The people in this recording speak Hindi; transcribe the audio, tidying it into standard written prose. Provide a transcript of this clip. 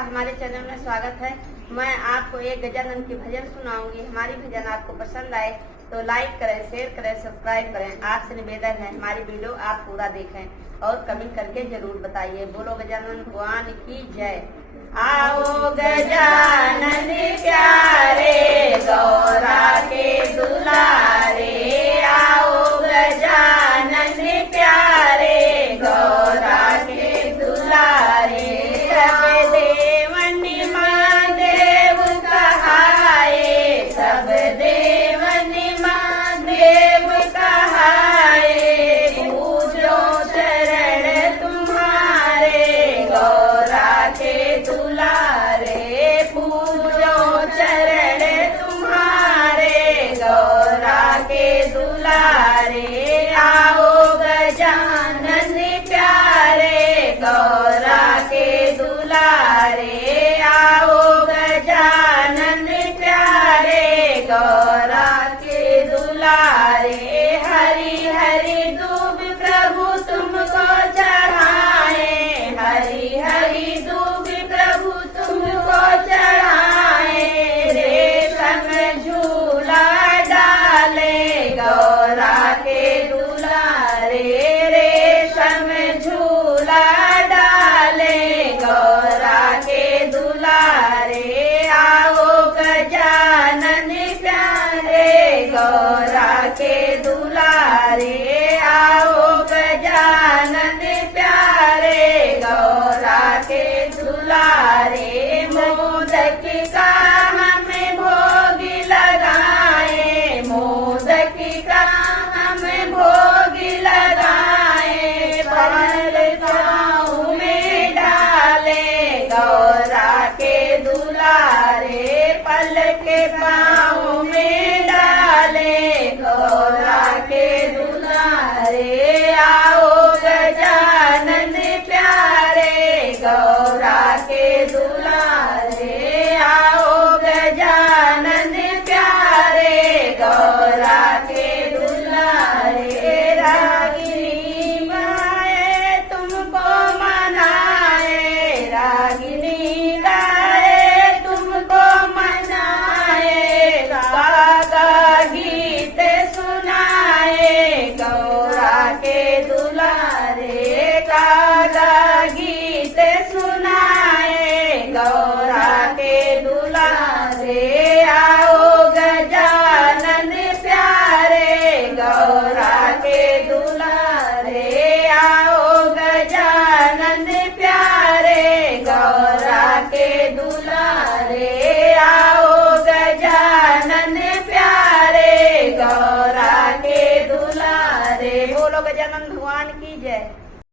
आपका हमारे चैनल में स्वागत है। मैं आपको एक गजानन की भजन सुनाऊंगी। हमारी भजन आपको पसंद आए तो लाइक करें, शेयर करें, सब्सक्राइब करें। आपसे निवेदन है हमारी वीडियो आप पूरा देखें और कमेंट करके जरूर बताइए। बोलो गजानन भगवान की जय। आओ गजानन प्यारे गौरा के दुलारे, आओ गजानन प्यारे गौरा के दुलारे। सब देवन महादेव कहाए, सब देवन महादेव कहाए। पूजो चरण तुम्हारे गौरा के दुलारे, पूजो चरण तुम्हारे गौरा के दुलारे। आओ गजानन प्यारे गौरा के दुलारे, आओ गजानन प्यारे गौरा के दुलारे। हरि हरि दूब प्रभु तुमको चढ़ाए, हरि हरि दूब प्रभु तुमको चढ़ाए। रेशम झूला डाले गौरा के दुलारे, रेशम झूला डाले गौरा के दुलारे। आओ गजानन प्यारे गौरा के दुलारे, आओ गजानन प्यारे गौरा के दुलारे। मोदक का हमें भोग लगाए, मोदक का हमें भोग लगाए। पर पाँव में डाले गौरा के दुलारे, पल के पाँव में डाले गौरा के दुलारे। आओ गजानन प्यारे गौरा के दुलारे, आओ गजानन प्यारे गौरा के दुलारे। रागिनी गाए तुमको मनाए, रागिनी गाए तुमको मनाए। गागा गीत सुनाए गौरा के दुलारे, गागा गीत सुनाए गौरा के दुलारे। आओ गजानन प्यारे गौरा के दुलारे, आओ गजानन प्यारे गौरा के दुलारे, आओ गजानन प्यारे गौरा के दुलारे। बोलो गजानन भगवान की जय।